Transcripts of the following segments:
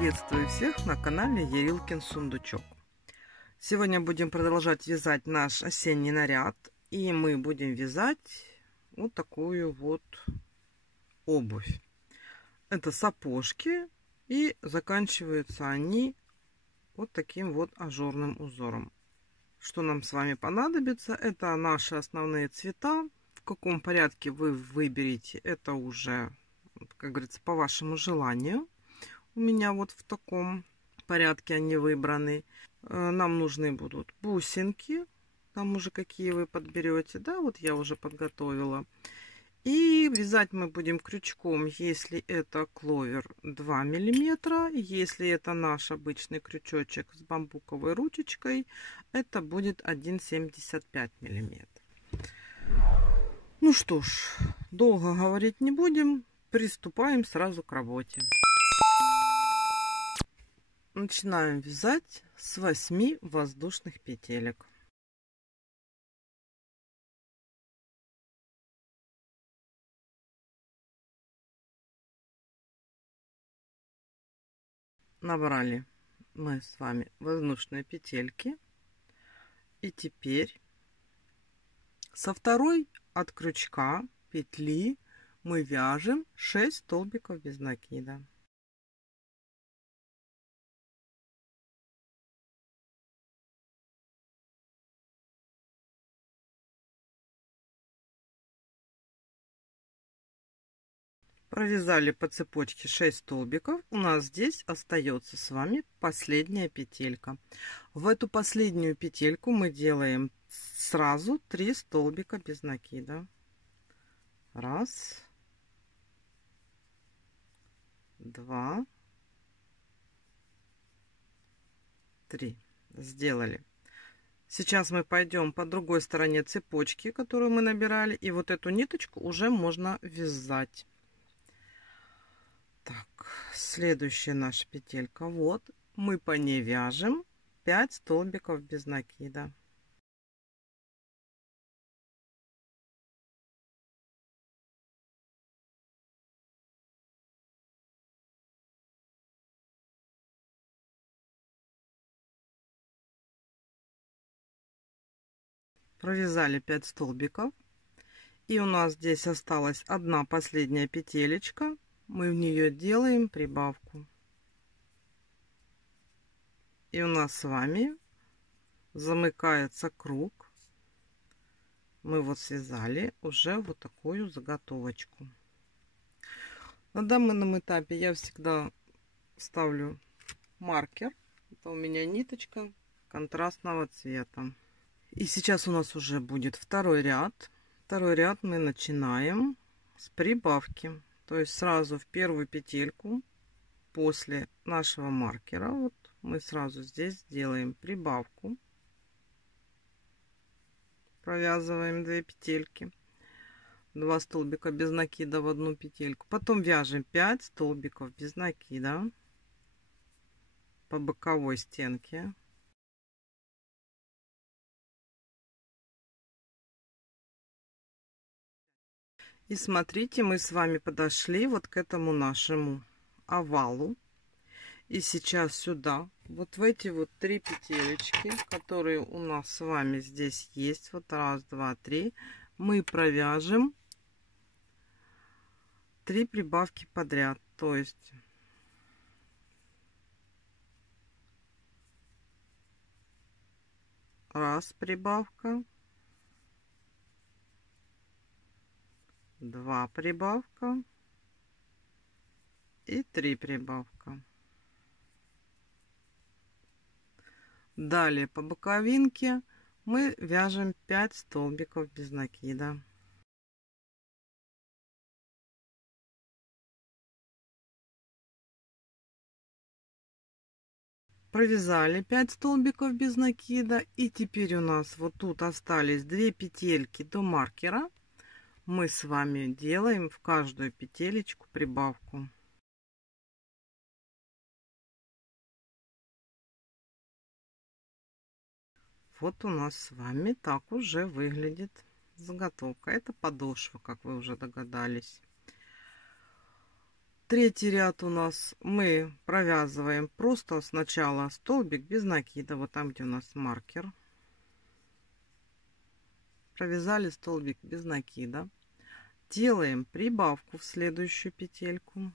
Приветствую всех на канале Ярилкин Сундучок. Сегодня будем продолжать вязать наш осенний наряд. И мы будем вязать вот такую вот обувь. Это сапожки. И заканчиваются они вот таким вот ажурным узором. Что нам с вами понадобится? Это наши основные цвета. В каком порядке вы выберете, это уже, как говорится, по вашему желанию. У меня вот в таком порядке они выбраны. Нам нужны будут бусинки. Там уже какие вы подберете. Да, вот я уже подготовила. И вязать мы будем крючком, если это кловер, 2 миллиметра. Если это наш обычный крючочек с бамбуковой ручечкой, это будет 1,75 миллиметра. Ну что ж, долго говорить не будем. Приступаем сразу к работе. Начинаем вязать с 8 воздушных петелек. Набрали мы с вами воздушные петельки. И теперь со второй от крючка петли мы вяжем 6 столбиков без накида. Провязали по цепочке 6 столбиков. У нас здесь остается с вами последняя петелька. В эту последнюю петельку мы делаем сразу 3 столбика без накида. Раз, два, три. Сделали. Сейчас мы пойдем по другой стороне цепочки, которую мы набирали, и вот эту ниточку уже можно вязать. Так, следующая наша петелька. Вот мы по ней вяжем 5 столбиков без накида. Провязали 5 столбиков. И у нас здесь осталась одна последняя петелечка. Мы в нее делаем прибавку. И у нас с вами замыкается круг. Мы вот связали уже вот такую заготовочку. На данном этапе я всегда ставлю маркер. Это у меня ниточка контрастного цвета. И сейчас у нас уже будет второй ряд. Второй ряд мы начинаем с прибавки. То есть сразу в первую петельку после нашего маркера вот мы сразу здесь делаем прибавку. Провязываем 2 петельки. 2 столбика без накида в одну петельку. Потом вяжем 5 столбиков без накида по боковой стенке. И смотрите, мы с вами подошли вот к этому нашему овалу. И сейчас сюда, вот в эти вот 3 петелечки, которые у нас с вами здесь есть, вот раз, два, три, мы провяжем 3 прибавки подряд. То есть раз прибавка, 2 прибавка и 3 прибавка. Далее по боковинке мы вяжем 5 столбиков без накида. Провязали 5 столбиков без накида. И теперь у нас вот тут остались 2 петельки до маркера. Мы с вами делаем в каждую петелечку прибавку. Вот у нас с вами так уже выглядит заготовка. Это подошва, как вы уже догадались. Третий ряд у нас мы провязываем просто сначала столбик без накида, вот там, где у нас маркер. Провязали столбик без накида. Делаем прибавку в следующую петельку.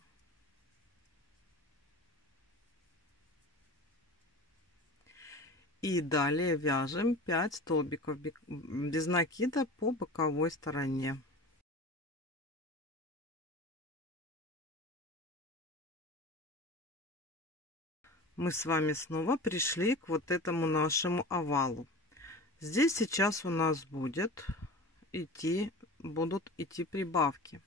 И далее вяжем 5 столбиков без накида по боковой стороне. Мы с вами снова пришли к вот этому нашему овалу. Здесь сейчас у нас будут идти прибавки.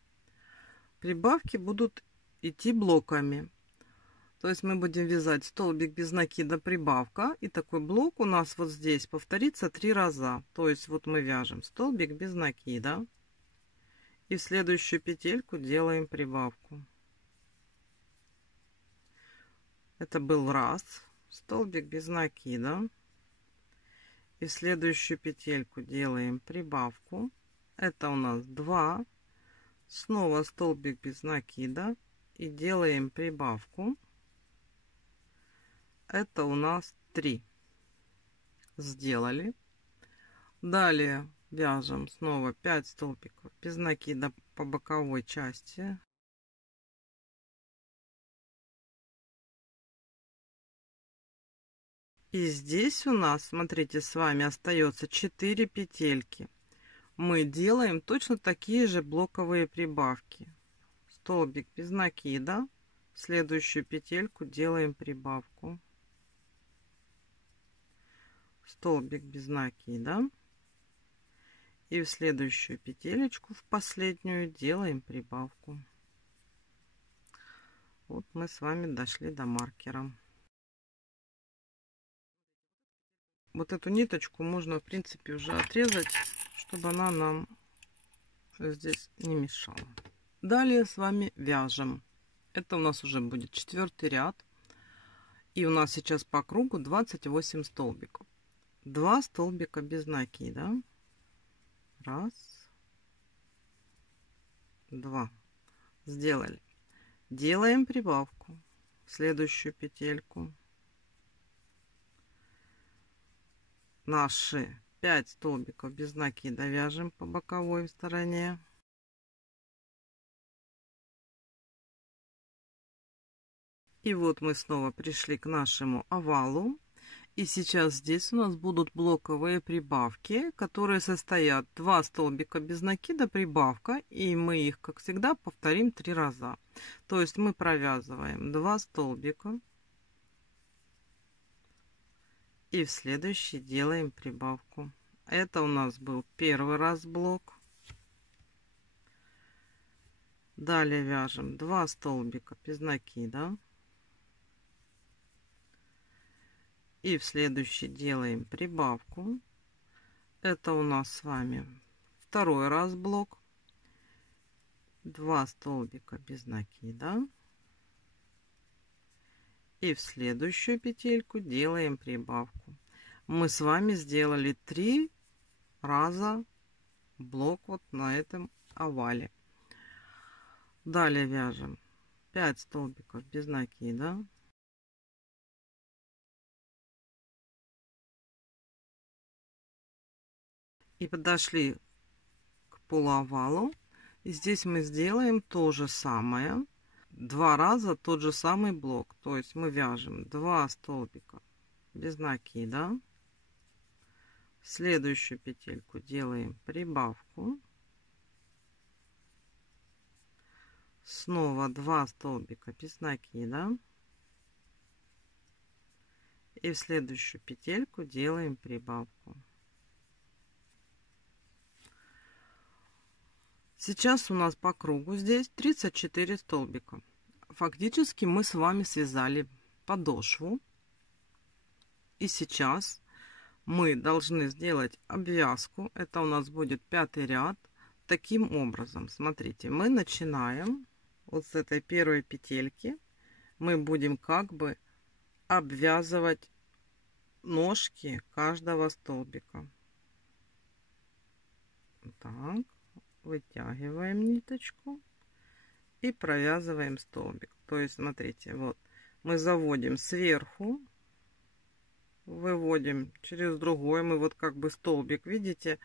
Прибавки будут идти блоками. То есть мы будем вязать столбик без накида, прибавка. И такой блок у нас вот здесь повторится 3 раза. То есть вот мы вяжем столбик без накида. И в следующую петельку делаем прибавку. Это был раз. Столбик без накида. И в следующую петельку делаем прибавку. Это у нас 2. Снова столбик без накида. И делаем прибавку. Это у нас 3. Сделали. Далее вяжем снова 5 столбиков без накида по боковой части. И здесь у нас, смотрите, с вами остается 4 петельки. Мы делаем точно такие же блоковые прибавки. Столбик без накида. В следующую петельку делаем прибавку. Столбик без накида. И в следующую петелечку, в последнюю, делаем прибавку. Вот мы с вами дошли до маркера. Вот эту ниточку можно, в принципе, уже отрезать, чтобы она нам здесь не мешала. Далее с вами вяжем. Это у нас уже будет 4-й ряд. И у нас сейчас по кругу 28 столбиков. 2 столбика без накида. Раз. 2. Сделали. Делаем прибавку в следующую петельку. Наши 5 столбиков без накида вяжем по боковой стороне. И вот мы снова пришли к нашему овалу. И сейчас здесь у нас будут блоковые прибавки, которые состоят 2 столбика без накида, прибавка. И мы их, как всегда, повторим 3 раза. То есть мы провязываем 2 столбика. И в следующий делаем прибавку. Это у нас был первый раз блок. Далее вяжем 2 столбика без накида. И в следующий делаем прибавку. Это у нас с вами второй раз блок. 2 столбика без накида. И в следующую петельку делаем прибавку. Мы с вами сделали 3 раза блок вот на этом овале. Далее вяжем 5 столбиков без накида. И подошли к полуовалу. И здесь мы сделаем то же самое. 2 раза тот же самый блок. То есть мы вяжем 2 столбика без накида. В следующую петельку делаем прибавку. Снова 2 столбика без накида. И в следующую петельку делаем прибавку. Сейчас у нас по кругу здесь 34 столбика. Фактически мы с вами связали подошву. И сейчас мы должны сделать обвязку. Это у нас будет 5-й ряд. Таким образом, смотрите, мы начинаем вот с этой первой петельки. Мы будем как бы обвязывать ножки каждого столбика. Так, вытягиваем ниточку и провязываем столбик. То есть, смотрите, вот мы заводим сверху, выводим через другой, мы вот как бы столбик, видите,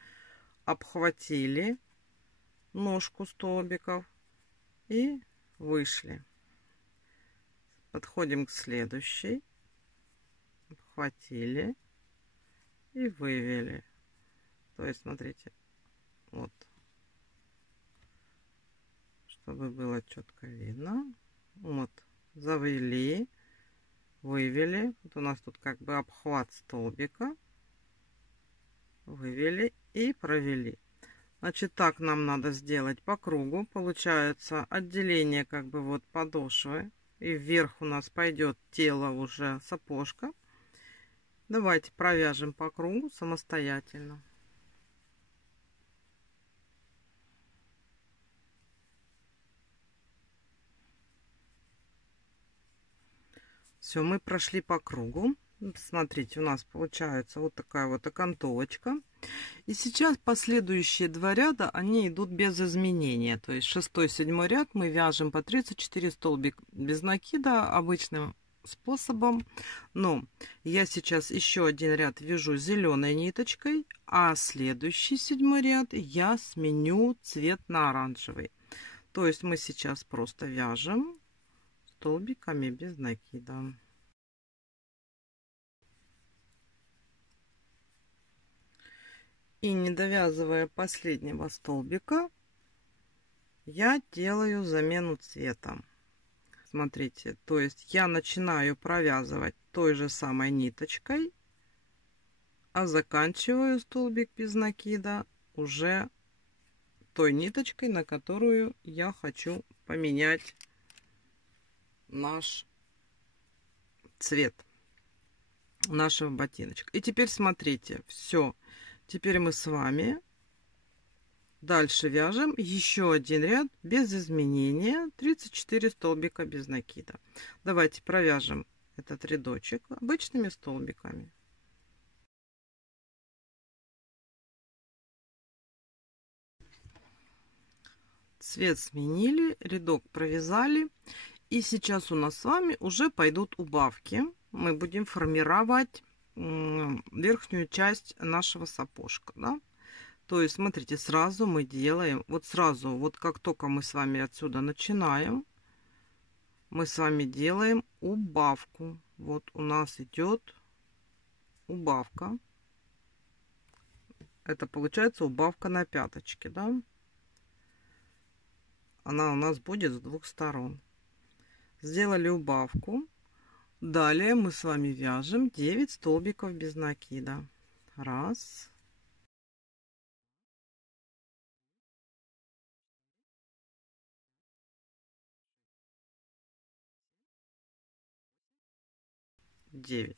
обхватили ножку столбиков и вышли. Подходим к следующей, обхватили и вывели. То есть, смотрите, вот, чтобы было четко видно. Вот, завели, вывели. Вот у нас тут как бы обхват столбика. Вывели и провели. Значит, так нам надо сделать по кругу. Получается отделение как бы вот подошвы. И вверх у нас пойдет тело уже сапожка. Давайте провяжем по кругу самостоятельно. Все, мы прошли по кругу. Смотрите, у нас получается вот такая вот окантовочка. И сейчас последующие два ряда, они идут без изменения. То есть 6-7 ряд мы вяжем по 34 столбик без накида обычным способом. Но я сейчас еще один ряд вяжу зеленой ниточкой, а следующий 7 ряд я сменю цвет на оранжевый. То есть мы сейчас просто вяжем столбиками без накида. И не довязывая последнего столбика, я делаю замену цвета. Смотрите, то есть я начинаю провязывать той же самой ниточкой, а заканчиваю столбик без накида уже той ниточкой, на которую я хочу поменять наш цвет нашего ботиночка. И теперь смотрите, все. Теперь мы с вами дальше вяжем еще один ряд без изменения, 34 столбика без накида. Давайте провяжем этот рядочек обычными столбиками. Цвет сменили, рядок провязали. И сейчас у нас с вами уже пойдут убавки. Мы будем формировать верхнюю часть нашего сапожка, да? То есть, смотрите, сразу мы делаем, вот сразу, вот как только мы с вами отсюда начинаем, мы с вами делаем убавку. Вот у нас идет убавка. Это получается убавка на пяточке, да? Она у нас будет с двух сторон. Сделали убавку. Далее мы с вами вяжем 9 столбиков без накида. Раз. Девять.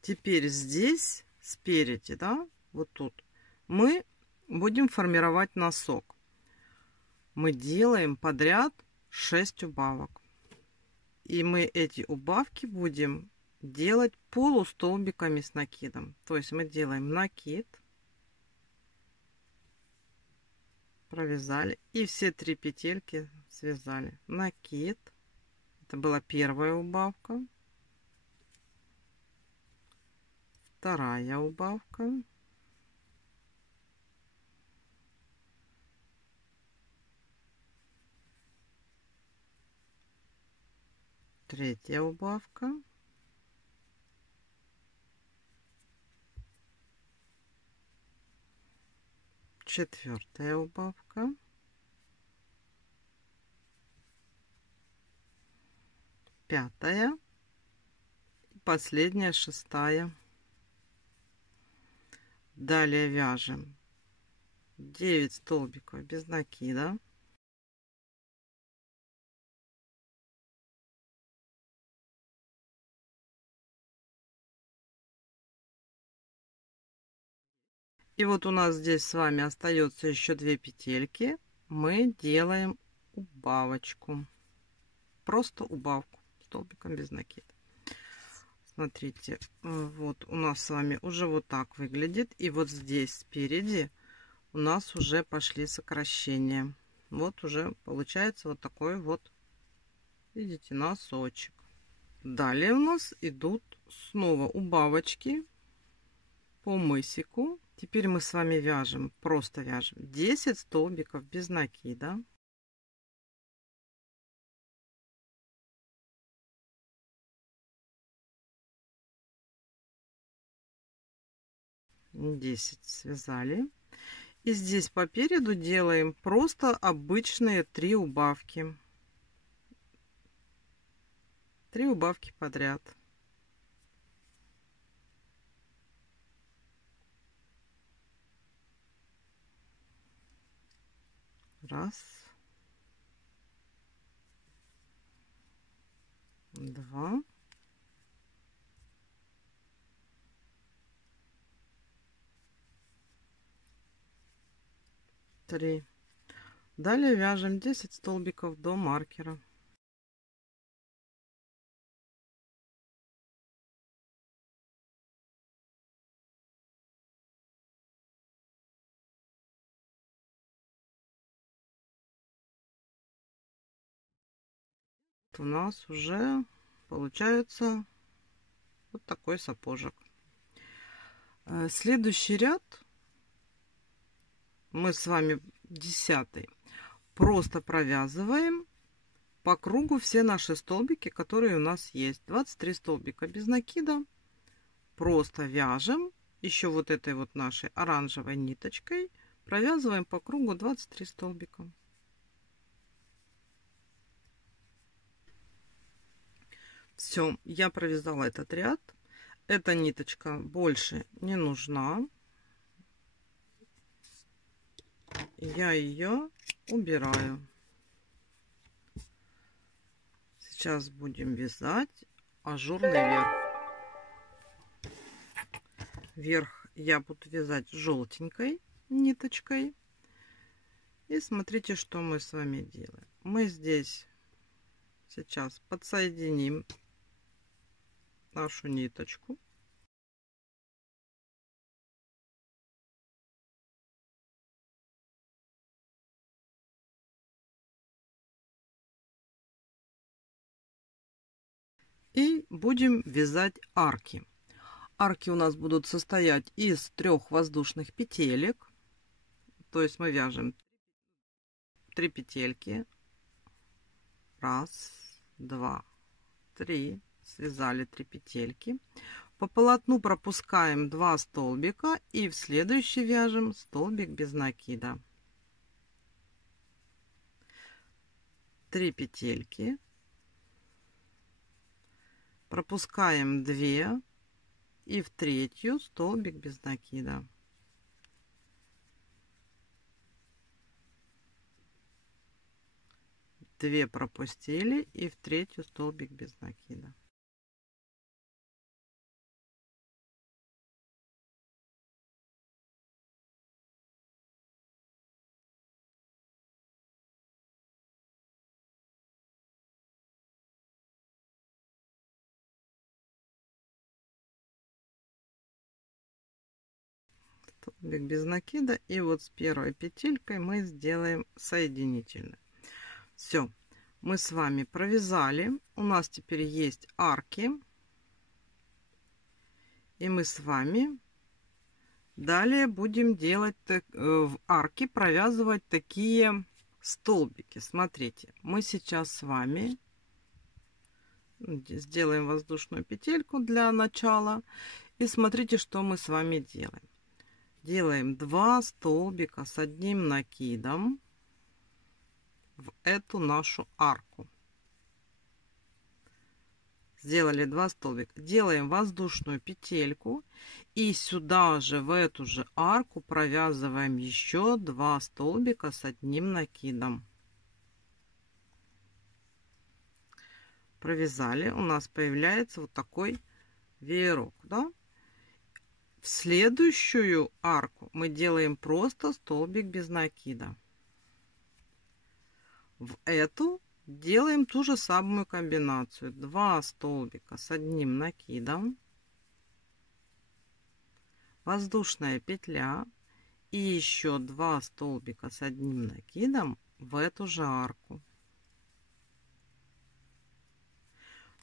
Теперь здесь спереди, да, вот тут мы будем формировать носок. Мы делаем подряд 6 убавок. И мы эти убавки будем делать полустолбиками с накидом. То есть мы делаем накид, провязали и все 3 петельки связали. Накид. Это была первая убавка. Вторая убавка. Третья убавка. Четвертая убавка. Пятая. И последняя, шестая. Далее вяжем 9 столбиков без накида. И вот у нас здесь с вами остается еще 2 петельки. Мы делаем убавочку. Просто убавку столбиком без накида. Смотрите, вот у нас с вами уже вот так выглядит. И вот здесь спереди у нас уже пошли сокращения. Вот уже получается вот такой вот, видите, носочек. Далее у нас идут снова убавочки по мысику. Теперь мы с вами вяжем, просто вяжем 10 столбиков без накида. 10 связали. И здесь по переду делаем просто обычные 3 убавки. 3 убавки подряд. Раз. Два. Три. Далее вяжем 10 столбиков до маркера. У нас уже получается вот такой сапожек. Следующий ряд мы с вами 10 просто провязываем по кругу все наши столбики, которые у нас есть. 23 столбика без накида. Просто вяжем еще вот этой вот нашей оранжевой ниточкой. Провязываем по кругу 23 столбика. Все, я провязала этот ряд. Эта ниточка больше не нужна. Я ее убираю. Сейчас будем вязать ажурный верх. Верх я буду вязать желтенькой ниточкой. И смотрите, что мы с вами делаем. Мы здесь сейчас подсоединим нашу ниточку. И будем вязать арки. Арки у нас будут состоять из 3 воздушных петелек. То есть мы вяжем 3 петельки. Раз, два, три. Связали 3 петельки. По полотну пропускаем 2 столбика и в следующий вяжем столбик без накида. 3 петельки. Пропускаем 2 и в третью столбик без накида. Две пропустили и в третью столбик без накида. Столбик без накида, и вот с первой петелькой мы сделаем соединительную. Все, мы с вами провязали. У нас теперь есть арки, и мы с вами далее будем делать в арке, провязывать такие столбики. Смотрите, мы сейчас с вами сделаем воздушную петельку для начала, и смотрите, что мы с вами делаем. Делаем 2 столбика с одним накидом в эту нашу арку. Сделали 2 столбика. Делаем воздушную петельку и сюда же, в эту же арку, провязываем еще 2 столбика с одним накидом. Провязали. У нас появляется вот такой веерок, да? В следующую арку мы делаем просто столбик без накида. В эту делаем ту же самую комбинацию. 2 столбика с одним накидом, воздушная петля и еще 2 столбика с одним накидом в эту же арку.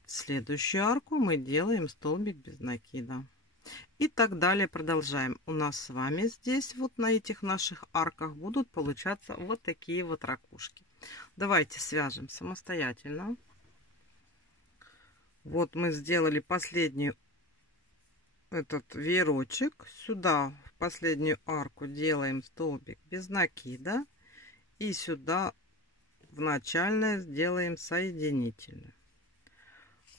В следующую арку мы делаем столбик без накида. И так далее продолжаем. У нас с вами здесь вот на этих наших арках будут получаться вот такие вот ракушки. Давайте свяжем самостоятельно. Вот мы сделали последний этот веерочек. Сюда в последнюю арку делаем столбик без накида. И сюда в начальное сделаем соединительную.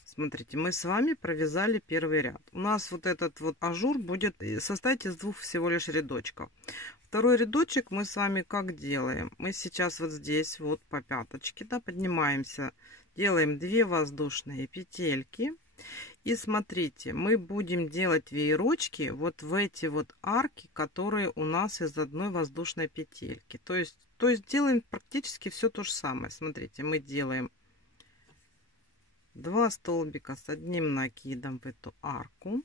Смотрите, мы с вами провязали первый ряд. У нас вот этот вот ажур будет состоять из двух всего лишь рядочков. Второй рядочек мы с вами как делаем? Мы сейчас вот здесь вот по пяточке, да, поднимаемся, делаем 2 воздушные петельки. И смотрите, мы будем делать веерочки вот в эти вот арки, которые у нас из одной воздушной петельки. То есть делаем практически все то же самое. Смотрите, мы делаем 2 столбика с одним накидом в эту арку.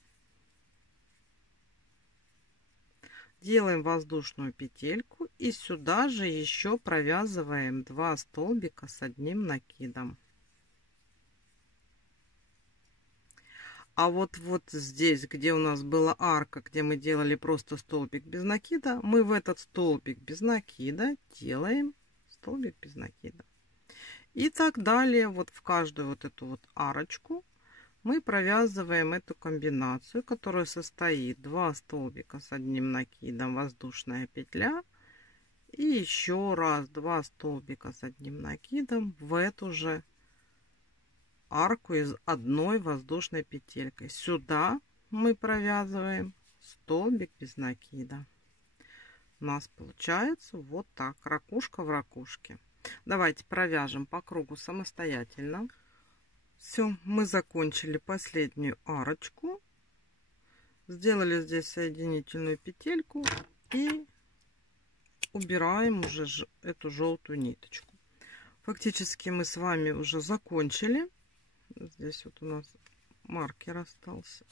Делаем воздушную петельку и сюда же еще провязываем 2 столбика с одним накидом. А вот здесь, где у нас была арка, где мы делали просто столбик без накида, мы в этот столбик без накида делаем столбик без накида. И так далее, вот в каждую вот эту вот арочку мы провязываем эту комбинацию, которая состоит 2 столбика с одним накидом, воздушная петля, и еще раз 2 столбика с одним накидом в эту же арку из одной воздушной петелькой. Сюда мы провязываем столбик без накида. У нас получается вот так, ракушка в ракушке. Давайте провяжем по кругу самостоятельно. Все, мы закончили последнюю арочку, сделали здесь соединительную петельку и убираем уже эту желтую ниточку. Фактически мы с вами уже закончили. Здесь вот у нас маркер остался.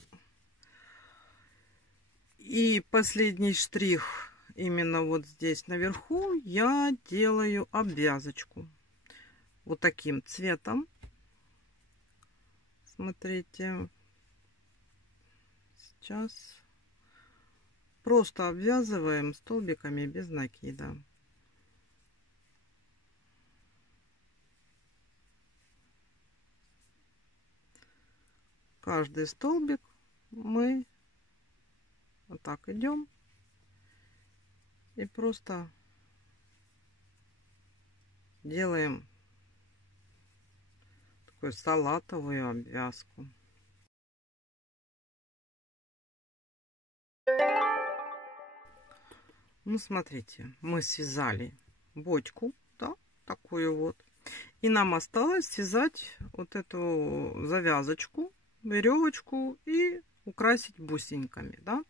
И последний штрих именно вот здесь наверху я делаю обвязочку вот таким цветом. Смотрите, сейчас просто обвязываем столбиками без накида. Каждый столбик мы вот так идем и просто делаем такую салатовую обвязку. Ну, смотрите, мы связали бочку, да, такую вот. И нам осталось связать вот эту завязочку, веревочку и украсить бусинками, да.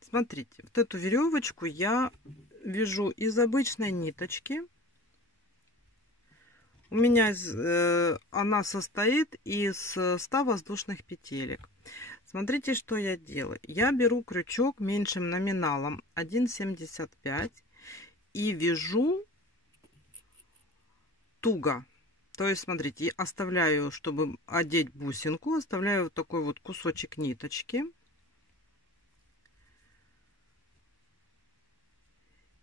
Смотрите, вот эту веревочку я вяжу из обычной ниточки. У меня она состоит из 100 воздушных петелек. Смотрите, что я делаю. Я беру крючок меньшим номиналом 1,75 и вяжу туго. То есть, смотрите, оставляю, чтобы одеть бусинку, оставляю вот такой вот кусочек ниточки.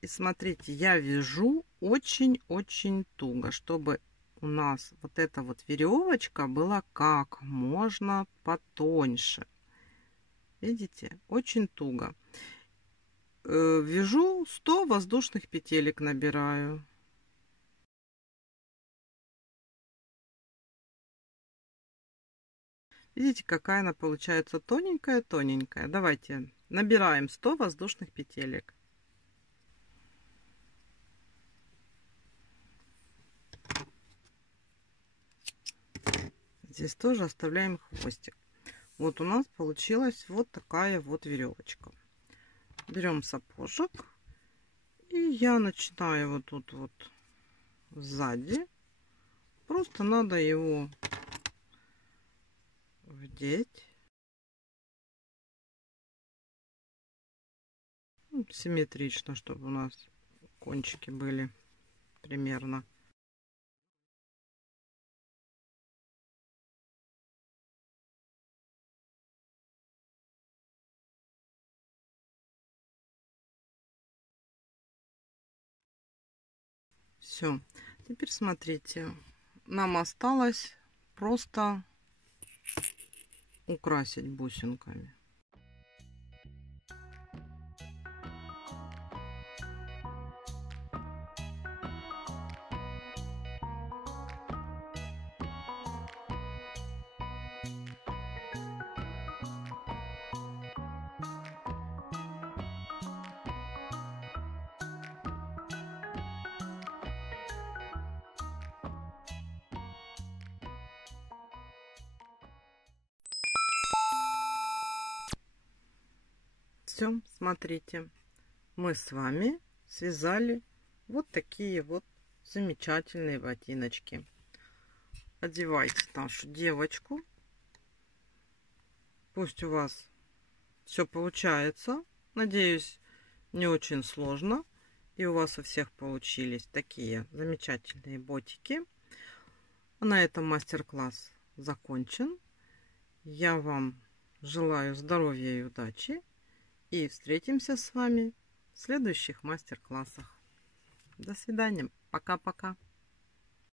И смотрите, я вяжу очень-очень туго, чтобы у нас вот эта вот веревочка была как можно потоньше. Видите, очень туго. Вяжу 100 воздушных петелек, набираю. Видите, какая она получается тоненькая-тоненькая. Давайте набираем 100 воздушных петелек. Здесь тоже оставляем хвостик. Вот у нас получилась вот такая вот веревочка. Берем сапожек и я начинаю вот тут вот сзади. Просто надо его вдеть симметрично, чтобы у нас кончики были. примерно. Все. Теперь смотрите. Нам осталось просто украсить бусинками. Все, смотрите, мы с вами связали вот такие вот замечательные ботиночки. Одевайте нашу девочку. Пусть у вас все получается. Надеюсь, не очень сложно. И у вас у всех получились такие замечательные ботики. На этом мастер-класс закончен. Я вам желаю здоровья и удачи. И встретимся с вами в следующих мастер-классах. До свидания. Пока-пока.